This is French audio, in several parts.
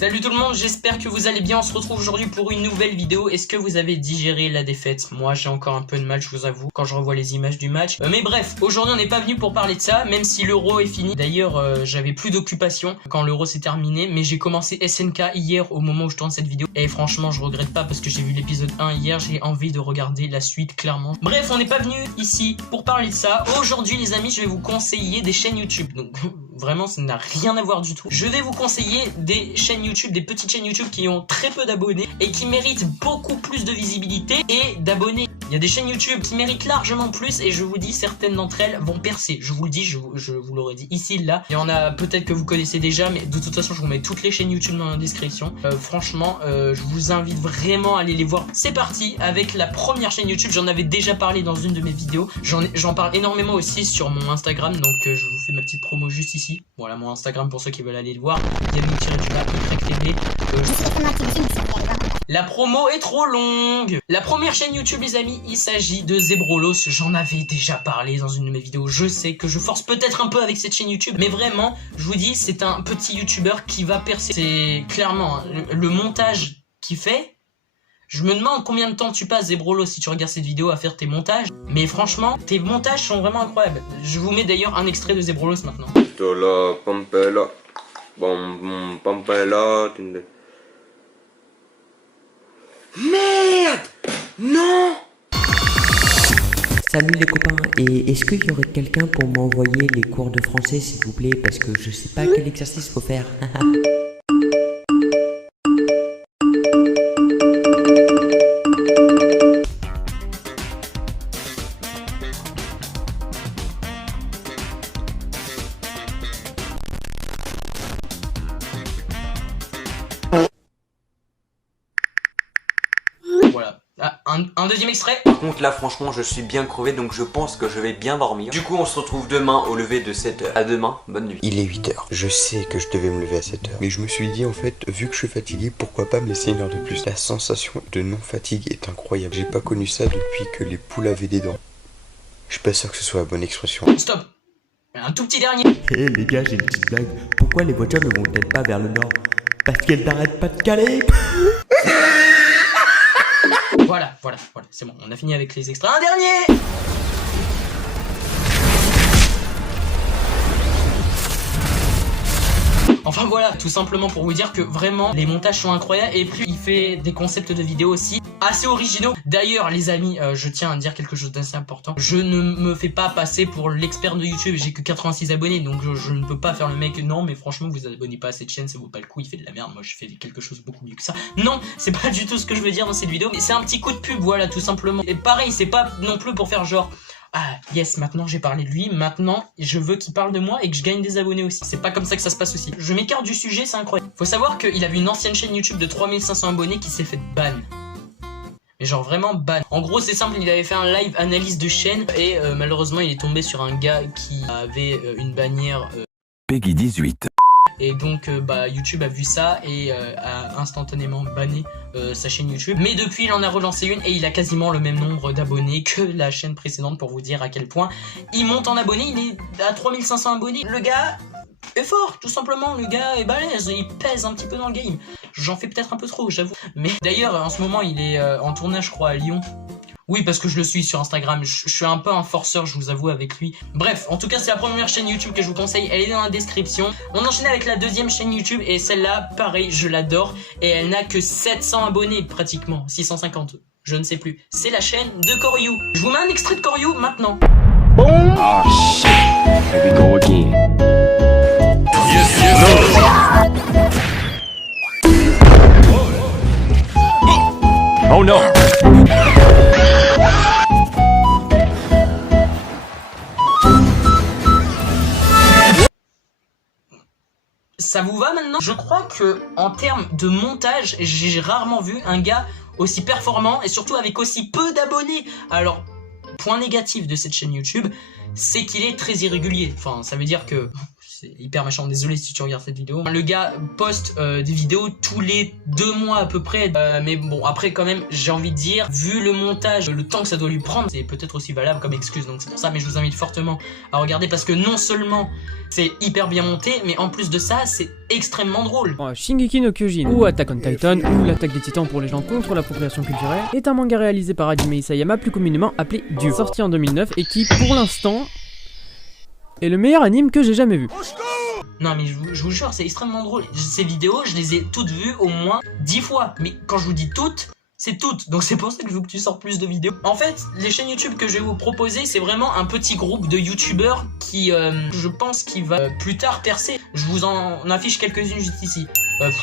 Salut tout le monde, j'espère que vous allez bien. On se retrouve aujourd'hui pour une nouvelle vidéo. Est-ce que vous avez digéré la défaite? Moi j'ai encore un peu de mal, je vous avoue, quand je revois les images du match. Mais bref, aujourd'hui on n'est pas venu pour parler de ça, même si l'Euro est fini. D'ailleurs j'avais plus d'occupation quand l'Euro s'est terminé, mais j'ai commencé SNK hier au moment où je tourne cette vidéo. Et franchement je regrette pas parce que j'ai vu l'épisode 1 hier, j'ai envie de regarder la suite clairement. Bref, on n'est pas venu ici pour parler de ça. Aujourd'hui les amis, je vais vous conseiller des chaînes YouTube. Donc vraiment ça n'a rien à voir du tout. Je vais vous conseiller des chaînes YouTube, des petites chaînes YouTube qui ont très peu d'abonnés et qui méritent beaucoup plus de visibilité et d'abonnés. Il y a des chaînes YouTube qui méritent largement plus et je vous dis, certaines d'entre elles vont percer. Je vous le dis, je vous l'aurais dit ici, là. Il y en a peut-être que vous connaissez déjà, mais de toute façon je vous mets toutes les chaînes YouTube dans la description. Franchement, je vous invite vraiment à aller les voir. C'est parti avec la première chaîne YouTube. J'en avais déjà parlé dans une de mes vidéos. J'en parle énormément aussi sur mon Instagram, donc je vous fais ma petite promo juste ici. Voilà mon Instagram pour ceux qui veulent aller le voir. La promo est trop longue. La première chaîne YouTube les amis, il s'agit de Zebrolos. J'en avais déjà parlé dans une de mes vidéos. Je sais que je force peut-être un peu avec cette chaîne YouTube, mais vraiment, je vous dis, c'est un petit youtubeur qui va percer. C'est clairement hein, le montage qu'il fait. Je me demande combien de temps tu passes Zebrolos si tu regardes cette vidéo à faire tes montages. Mais franchement, tes montages sont vraiment incroyables. Je vous mets d'ailleurs un extrait de Zebrolos maintenant. Merde! Non! Salut les copains, et est-ce qu'il y aurait quelqu'un pour m'envoyer les cours de français s'il vous plaît, parce que je sais pas quel exercice faut faire. Voilà. Ah, un deuxième extrait. Par contre là franchement je suis bien crevé donc je pense que je vais bien dormir. Du coup on se retrouve demain au lever de 7h. À demain, bonne nuit. Il est 8h. Je sais que je devais me lever à 7h. Mais je me suis dit en fait, vu que je suis fatigué, pourquoi pas me laisser une heure de plus. La sensation de non-fatigue est incroyable. J'ai pas connu ça depuis que les poules avaient des dents. Je suis pas sûr que ce soit la bonne expression. Stop. Un tout petit dernier. Hé les gars, j'ai une petite blague. Pourquoi les voitures ne vont-elles pas vers le nord? Parce qu'elles n'arrêtent pas de caler. Voilà, c'est bon, on a fini avec les extraits. Un dernier. Enfin voilà, tout simplement pour vous dire que vraiment les montages sont incroyables et puis il fait des concepts de vidéos aussi assez originaux. D'ailleurs les amis, je tiens à dire quelque chose d'assez important. Je ne me fais pas passer pour l'expert de YouTube, j'ai que 86 abonnés donc je ne peux pas faire le mec non mais franchement vous abonnez pas à cette chaîne, ça vaut pas le coup, il fait de la merde, moi je fais quelque chose beaucoup mieux que ça. Non, c'est pas du tout ce que je veux dire dans cette vidéo, mais c'est un petit coup de pub, voilà tout simplement. Et pareil, c'est pas non plus pour faire genre ah yes, maintenant j'ai parlé de lui, maintenant je veux qu'il parle de moi et que je gagne des abonnés aussi. C'est pas comme ça que ça se passe aussi. Je m'écarte du sujet, c'est incroyable. Faut savoir qu'il avait une ancienne chaîne YouTube de 3500 abonnés qui s'est fait ban. Mais genre vraiment ban. En gros c'est simple, il avait fait un live analyse de chaîne et malheureusement il est tombé sur un gars qui avait une bannière Peggy 18. et donc YouTube a vu ça et a instantanément banné sa chaîne YouTube. Mais depuis il en a relancé une et il a quasiment le même nombre d'abonnés que la chaîne précédente pour vous dire à quel point il monte en abonnés. Il est à 3500 abonnés. Le gars est fort, tout simplement. Le gars est balèze, il pèse un petit peu dans le game. J'en fais peut-être un peu trop, j'avoue. Mais d'ailleurs en ce moment il est en tournage je crois à Lyon. Oui, parce que je le suis sur Instagram, je suis un peu un forceur, je vous avoue, avec lui. Bref, en tout cas, c'est la première chaîne YouTube que je vous conseille, elle est dans la description. On enchaîne avec la deuxième chaîne YouTube, et celle-là, pareil, je l'adore. Et elle n'a que 700 abonnés, pratiquement, 650, je ne sais plus. C'est la chaîne de Koryu. Je vous mets un extrait de Koryu, maintenant. Oh shit, here we go again. Oh no. Ça vous va maintenant? Je crois que en termes de montage, j'ai rarement vu un gars aussi performant et surtout avec aussi peu d'abonnés. Alors, point négatif de cette chaîne YouTube, c'est qu'il est très irrégulier. Enfin, ça veut dire que c'est hyper méchant, désolé si tu regardes cette vidéo. Le gars poste des vidéos tous les 2 mois à peu près, mais bon après quand même j'ai envie de dire, vu le montage, le temps que ça doit lui prendre, c'est peut-être aussi valable comme excuse, donc c'est pour ça, mais je vous invite fortement à regarder parce que non seulement c'est hyper bien monté, mais en plus de ça, c'est extrêmement drôle. Shingeki no Kyojin, ou Attack on Titan, ou l'attaque des titans pour les gens contre l'appropriation culturelle, est un manga réalisé par Hajime Isayama, plus communément appelé Dieu, sorti en 2009 et qui, pour l'instant, est le meilleur anime que j'ai jamais vu. Non mais je vous jure, c'est extrêmement drôle. Ces vidéos, je les ai toutes vues au moins 10 fois. Mais quand je vous dis toutes, c'est toutes. Donc c'est pour ça que je veux que tu sortes plus de vidéos. En fait, les chaînes YouTube que je vais vous proposer, c'est vraiment un petit groupe de YouTubeurs qui, je pense, qui va plus tard percer. Je vous en affiche quelques-unes juste ici.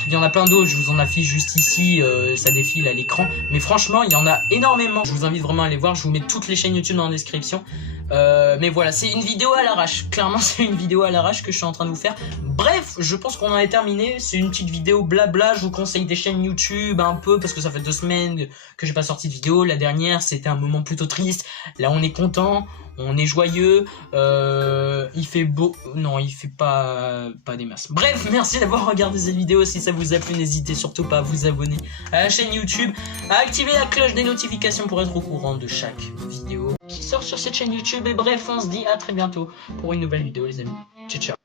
Il y en a plein d'autres, je vous en affiche juste ici, ça défile à l'écran. Mais franchement, il y en a énormément. Je vous invite vraiment à aller voir, je vous mets toutes les chaînes YouTube dans la description. Mais voilà, c'est une vidéo à l'arrache. Clairement, c'est une vidéo à l'arrache que je suis en train de vous faire. Bref, je pense qu'on en est terminé. C'est une petite vidéo blabla. Je vous conseille des chaînes YouTube un peu parce que ça fait 2 semaines que j'ai pas sorti de vidéo. La dernière, c'était un moment plutôt triste. Là, on est content. On est joyeux, il fait beau, non il fait pas des masses. Bref, merci d'avoir regardé cette vidéo, si ça vous a plu n'hésitez surtout pas à vous abonner à la chaîne YouTube, à activer la cloche des notifications pour être au courant de chaque vidéo qui sort sur cette chaîne YouTube. Et bref, on se dit à très bientôt pour une nouvelle vidéo les amis, ciao ciao.